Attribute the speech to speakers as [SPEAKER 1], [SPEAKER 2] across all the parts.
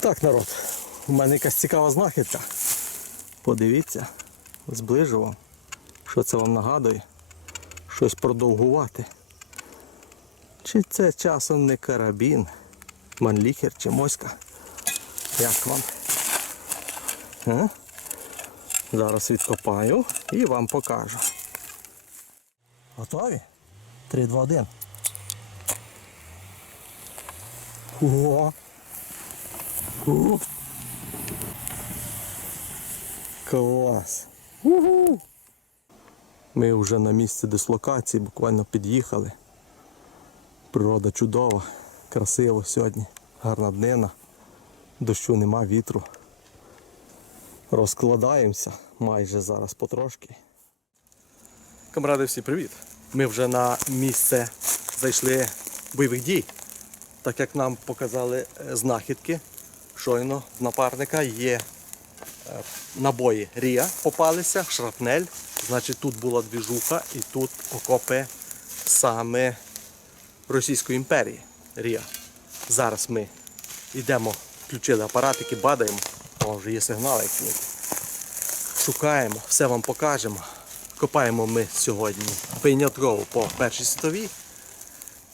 [SPEAKER 1] Так, народ, у мене якась цікава знахідка. Подивіться, зближу вам, що це вам нагадує. Щось продовгувати. Чи це часом не карабін, манліхер чи моська? Як вам? А? Зараз відкопаю і вам покажу. Готові? 3, 2, 1. О! О! Клас! Угу! Ми вже на місці дислокації, буквально під'їхали. Природа чудова, красиво сьогодні, гарна днина, дощу нема, вітру. Розкладаємося майже зараз потрошки. Камради, всі привіт! Ми вже на місце зайшли бойових дій. Так як нам показали е, знахідки, щойно в напарника є е, набої Рія попалися, шрапнель. Значить, тут була двіжуха і тут окопи саме Російської імперії Рія. Зараз ми йдемо, включили апаратики, бадаємо. О, вже є сигнали якісь. Шукаємо, все вам покажемо. Копаємо ми сьогодні винятково по першій світовій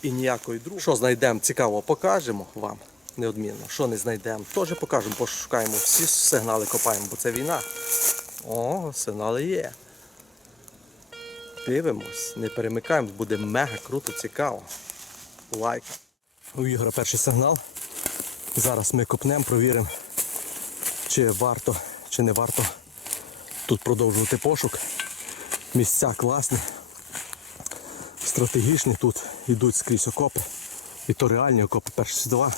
[SPEAKER 1] і ніякої другої. Що знайдемо цікаво, покажемо вам неодмінно. Що не знайдемо, теж покажемо, пошукаємо. Всі сигнали копаємо, бо це війна. О, сигнали є. Дивимось, не перемикаємо, буде мега круто, цікаво. Лайк. У Ігора перший сигнал. Зараз ми копнемо, провіримо, чи варто, чи не варто тут продовжувати пошук. Місця класні, стратегічні тут йдуть скрізь окопи. І то реальні окопи перша світова.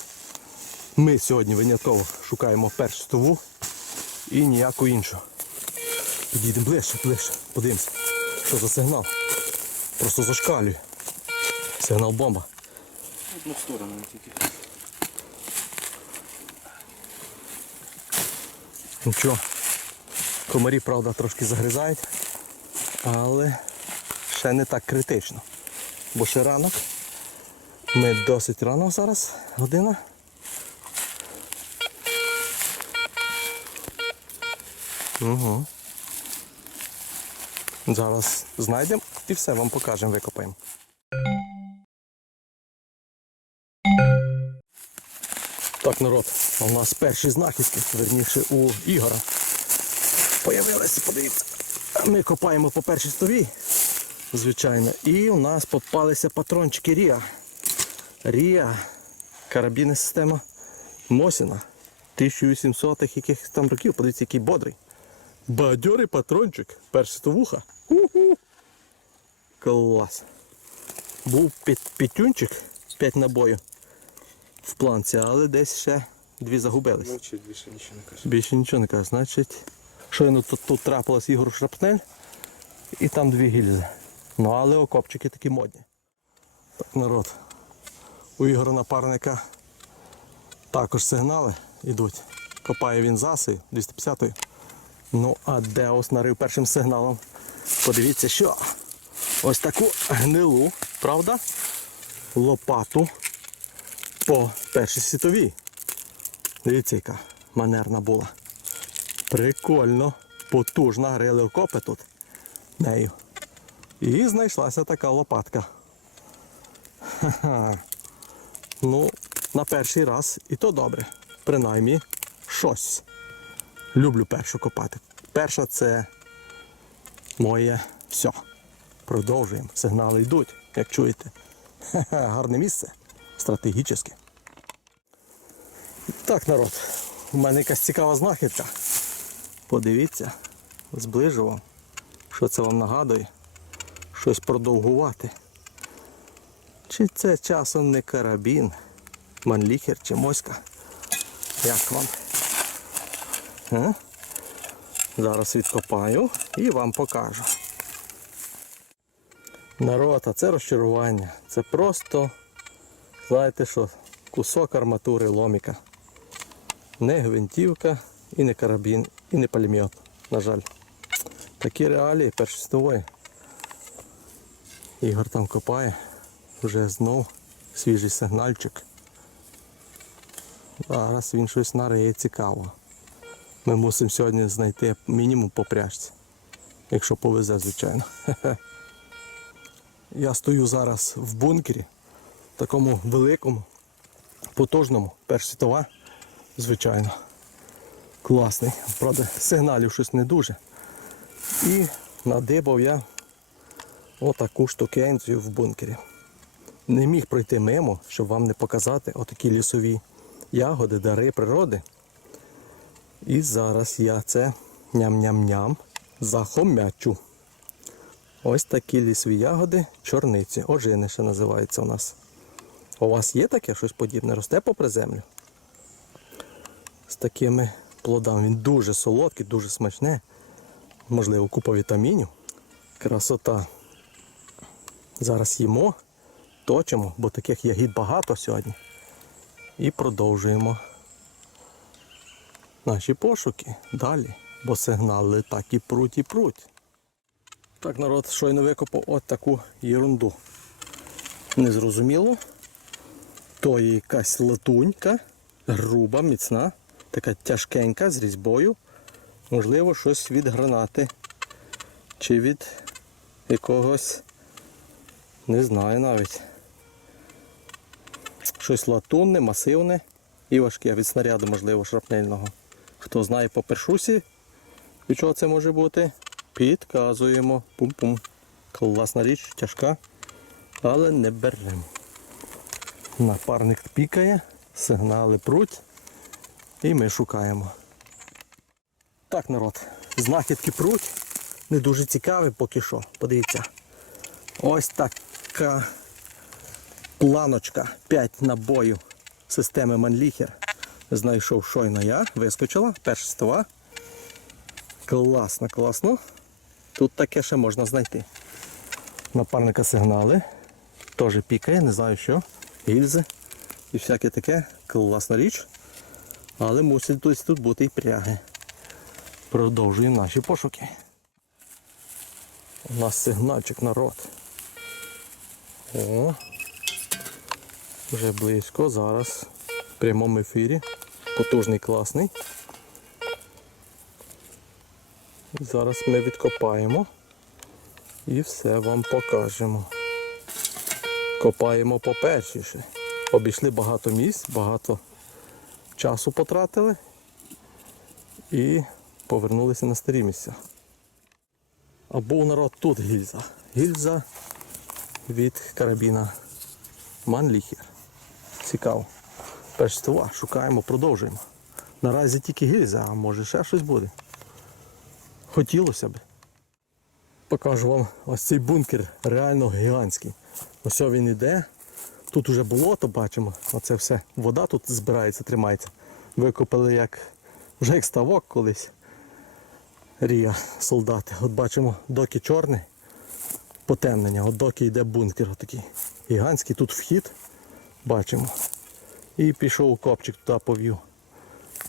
[SPEAKER 1] Ми сьогодні винятково шукаємо першу світову і ніяку іншу. Підійдемо ближче, ближче, подивимося, що за сигнал. Просто зашкалює. Сигнал бомба.
[SPEAKER 2] Одну сторону тільки.
[SPEAKER 1] Нічого. Комарі, правда, трошки загризають, але ще не так критично. Бо ще ранок. Ми досить рано зараз, година. Угу. Зараз знайдемо і все вам покажемо, викопаємо. Так, народ, у нас перші знахідки, верніше у Ігора. Появилися, подивіться. Ми копаємо по першій стові, звичайно, і у нас попалися патрончики Ріа. Ріа, карабінна система Мосіна. 1800-х якихось там років, подивіться, який бодрий. Бадьорий патрончик, перша стовуха. Уху. Клас. Був п'ятюнчик, 5 набоїв в планці, але десь ще дві загубились.
[SPEAKER 2] Мовчить більше нічого не каже.
[SPEAKER 1] Більше нічого не каже. Значить, щойно тут, тут трапилась Ігору шрапнель і там дві гільзи. Ну але окопчики такі модні. Так, народ. У Ігора напарника також сигнали йдуть. Копає він заси 250-ї. Ну, а Деус нарив першим сигналом. Подивіться, що ось таку гнилу, правда? Лопату по першій світовій. Дивіться, яка манерна була. Прикольно, потужна, грили окопи тут нею. І знайшлася така лопатка. Ха-ха. Ну, на перший раз і то добре. Принаймні щось. Люблю першу копати. Перша це моє все. Продовжуємо. Сигнали йдуть, як чуєте. Ха-ха, гарне місце. Стратегічне. Так, народ, у мене якась цікава знахідка. Подивіться, зближу вам, що це вам нагадує. Щось продовгувати. Чи це часом не карабін, манліхер чи моська? Як вам? Зараз відкопаю і вам покажу. Народ, а це розчарування. Це просто, знаєте що, кусок арматури ломіка. Не гвинтівка і не карабін, і не пулемет, на жаль. Такі реалії першої світової. Ігор там копає, вже знов свіжий сигнальчик. Зараз він щось нариє цікаво. Ми мусимо сьогодні знайти мінімум по пряжці. Якщо повезе, звичайно. Я стою зараз в бункері, такому великому, потужному, перш світова, звичайно. Класний. Правда, сигналів щось не дуже. І надибав я отаку штукенцію в бункері. Не міг пройти мимо, щоб вам не показати отакі лісові ягоди, дари природи. І зараз я це ням-ням-ням захомячу. Ось такі лісові ягоди, чорниці, ожини ще називаються у нас. У вас є таке щось подібне? Росте попри землю? З такими плодами. Він дуже солодкий, дуже смачне. Можливо, купа вітамінів. Красота. Зараз їмо, точимо, бо таких ягід багато сьогодні. І продовжуємо наші пошуки далі, бо сигнали так і пруть і пруть. Так, народ щойно викопав от таку єрунду. Незрозуміло. То є якась латунька, груба, міцна, така тяжкенька з різьбою. Можливо, щось від гранати. Чи від якогось, не знаю навіть. Щось латунне, масивне і важке від снаряду, можливо, шрапнельного. Хто знає по першусі, від чого це може бути, підказуємо. Пум-пум. Класна річ, тяжка, але не беремо. Напарник пікає, сигнали пруть, і ми шукаємо. Так, народ, знахідки пруть. Не дуже цікаві поки що. Подивіться. Ось така планочка 5 набоїв системи Манліхер. Знайшов щойно я, вискочила, перша стова. Класно, класно. Тут таке ще можна знайти. Напарника сигнали. Теж пікає, не знаю що. Гільзи і всяке таке. Класна річ. Але мусить тут, тут бути і пряги. Продовжуємо наші пошуки. У нас сигнальчик народ. О, вже близько, зараз в прямому ефірі. Потужний, класний. Зараз ми відкопаємо і все вам покажемо. Копаємо попершіше. Обійшли багато місць, багато часу потратили і повернулися на старі місця. А був народ тут гільза. Гільза від карабіна Манліхер. Цікаво. Першства, шукаємо, продовжуємо. Наразі тільки гільза, а може ще щось буде. Хотілося б. Покажу вам ось цей бункер реально гігантський. Ось він іде. Тут уже болото бачимо. Оце все. Вода тут збирається, тримається. Викопали як вже як ставок колись. Рія солдати. От бачимо, доки чорний, потемнення. От доки йде бункер отакий. Гігантський, тут вхід. Бачимо. І пішов копчик туди повів,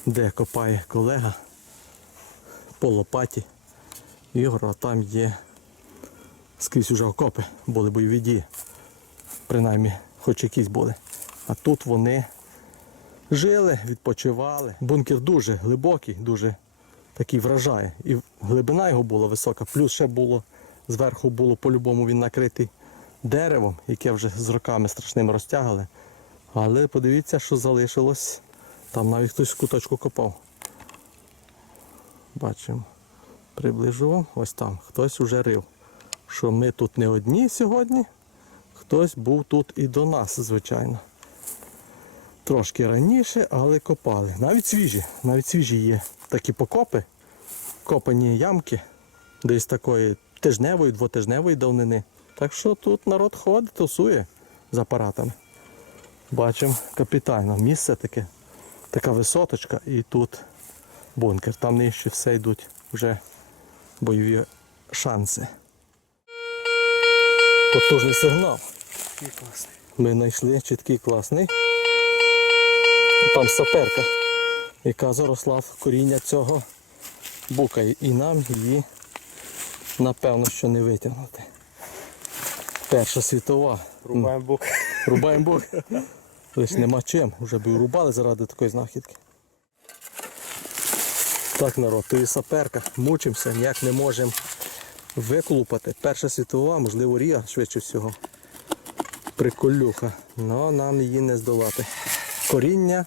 [SPEAKER 1] де копає колега по лопаті. Ігор, а там є скрізь уже окопи, були бойові дії. Принаймні, хоч якісь були. А тут вони жили, відпочивали. Бункер дуже глибокий, дуже такий вражає. І глибина його була висока, плюс ще було, зверху було по-любому він накритий деревом, яке вже з роками страшними розтягали. Але подивіться, що залишилось. Там навіть хтось куточку копав. Бачимо. Приближу. Ось там. Хтось уже рив. Що ми тут не одні сьогодні. Хтось був тут і до нас, звичайно. Трошки раніше, але копали. Навіть свіжі. Навіть свіжі є такі покопи, копані ямки, десь такої тижневої, двотижневої давнини. Так що тут народ ходить, тусує з апаратами. Бачимо капітально. Місце таке, така висоточка і тут бункер. Там нижче все йдуть вже бойові шанси. Потужний сигнал. Ми знайшли чіткий класний. Там саперка, яка заросла в коріння цього бука. І нам її напевно що не витягнути. Перша світова.
[SPEAKER 2] Рубаємо бук.
[SPEAKER 1] Рубаємо бук. Лиш нема чим, вже б і рубали заради такої знахідки. Так, народ, то і саперка. Мучимося, ніяк не можемо виколупати. Перша світова, можливо, Рія, швидше всього. Приколюха. Ну нам її не здолати. Коріння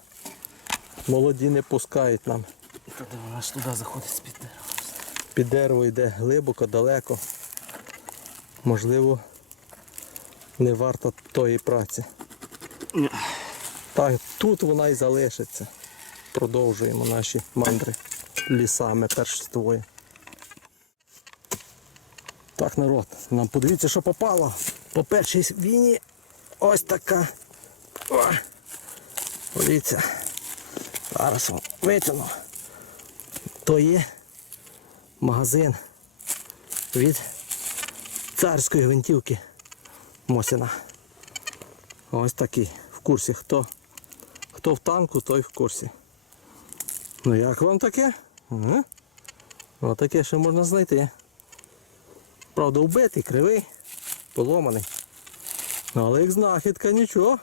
[SPEAKER 1] молоді не пускають нам.
[SPEAKER 2] Та вона аж туди заходить з-під дерева.
[SPEAKER 1] Під дерево йде глибоко, далеко. Можливо, не варто тої праці. Так, тут вона і залишиться. Продовжуємо наші мандри лісами першої. Так, народ, нам подивіться, що попало. По першій війні ось така. О, подивіться. Зараз витягну. То є магазин від царської гвинтівки Мосіна. Ось такий. В курсі. Хто, хто в танку, той в курсі. Ну як вам таке? Ага. Ось таке ще можна знайти. Правда, вбитий, кривий, поломаний. Ну, Але як знахідка нічого.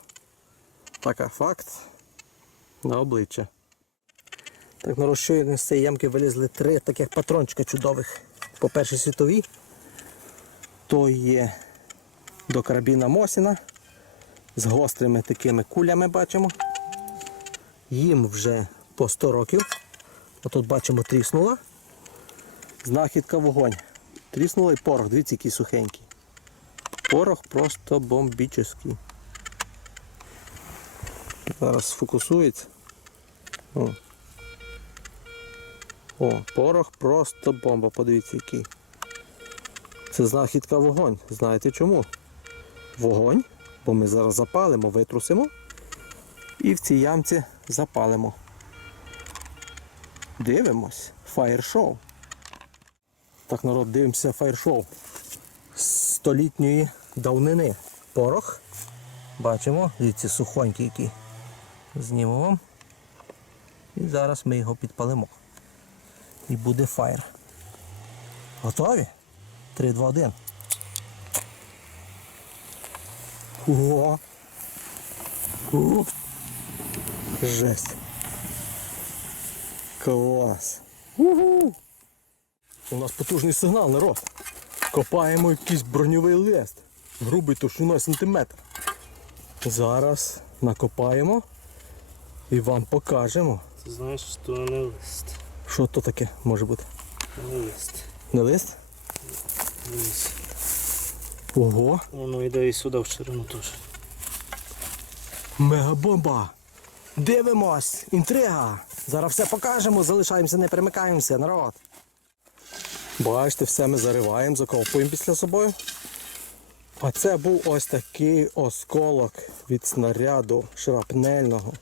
[SPEAKER 1] Така факт на обличчя. Так, на розчоєнні з цієї ямки вилізли три таких патрончика чудових. По першій світовій. То є до карабіна Мосіна з гострими такими кулями бачимо. Їм вже по 100 років. Отут бачимо тріснула. Знахідка вогонь. Тріснула і порох, дивіться, який сухенький. Порох просто бомбічний. Зараз сфокусується. О. О, порох просто бомба, подивіться який. Це знахідка вогонь. Знаєте чому? Вогонь, бо ми зараз запалимо, витрусимо і в цій ямці запалимо. Дивимось. Фаєр-шоу. Так, народ, дивимося фаєр-шоу. Столітньої давнини. Порох. Бачимо, дивіться, сухонький який. Знімемо. І зараз ми його підпалимо. І буде фаєр. Готові? 3, 2, 1. О! О! Жесть. Клас. Угу. У нас потужний сигнал, народ. Копаємо якийсь броньовий лист. Грубий товщиною сантиметр. Зараз накопаємо і вам покажемо.
[SPEAKER 2] Ти знаєш, що не лист.
[SPEAKER 1] Що то таке може бути?
[SPEAKER 2] Не лист.
[SPEAKER 1] Не лист?
[SPEAKER 2] Лист.
[SPEAKER 1] Ого!
[SPEAKER 2] Воно йде і сюди в ширину теж.
[SPEAKER 1] Мегабомба! Дивимось! Інтрига! Зараз все покажемо, залишаємося, не перемикаємося, народ. Бачите, все ми зариваємо, закопуємо після собою. А це був ось такий осколок від снаряду шрапнельного.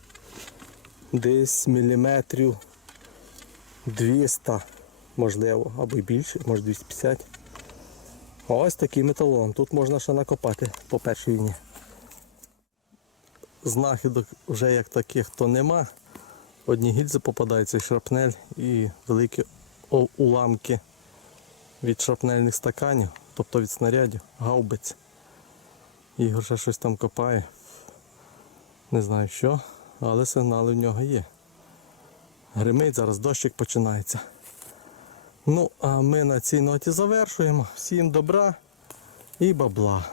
[SPEAKER 1] Десь міліметрів 200, можливо, або й більше, може 250. Ось такий металон. Тут можна ще накопати по першій війні знахідок вже як таких то нема. Одні гільзи попадаються шрапнель і великі уламки від шрапнельних стаканів, тобто від снарядів, гаубиць. Ігор ще щось там копає. Не знаю що, але сигнали в нього є. Гримить, зараз дощик починається. Ну, а ми на цій ноті завершуємо. Всім добра і бабла.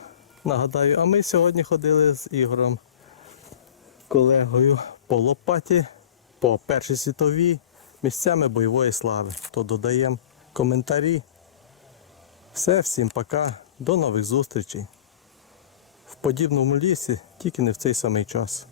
[SPEAKER 1] Нагадаю, а ми сьогодні ходили з Ігорем колегою по лопаті, по Першій світовій місцями бойової слави. То додаємо коментарі. Все, всім пока, до нових зустрічей. В подібному лісі, тільки не в цей самий час.